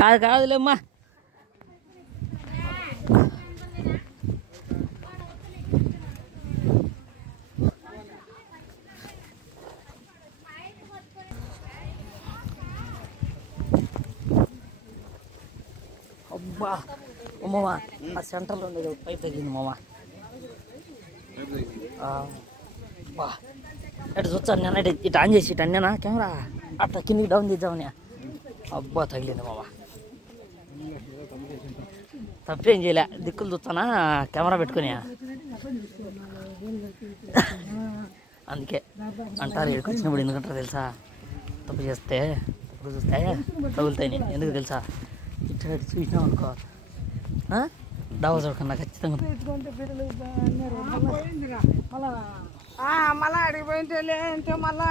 కాదు కాదులేమ్మా. అబ్బా మామా ఆ సెంటర్లో ఉండేది పైప్ తగ్గింది మామా. బా ఎటు చూచాను నేను, ఇటు ఆన్ చేసి ఇటు అన్నానా కెమెరా అట్లా కిందికి డౌన్ చేద్దామని. అబ్బా తగిలింది మామా. తప్పేం చేయలే, దిక్కులు చూస్తానా కెమెరా పెట్టుకుని. అందుకే అంటారు ఇక్కడికి వచ్చినప్పుడు ఎందుకంటారు తెలుసా, తప్పు చేస్తే తప్పు చూస్తే తగులుతాయి. ఎందుకు తెలుసా, ఇట్లా చూసినాం అనుకో డాబా చూడకన్నా ఖచ్చితంగా మళ్ళా అడిగిపోయింటే మళ్ళా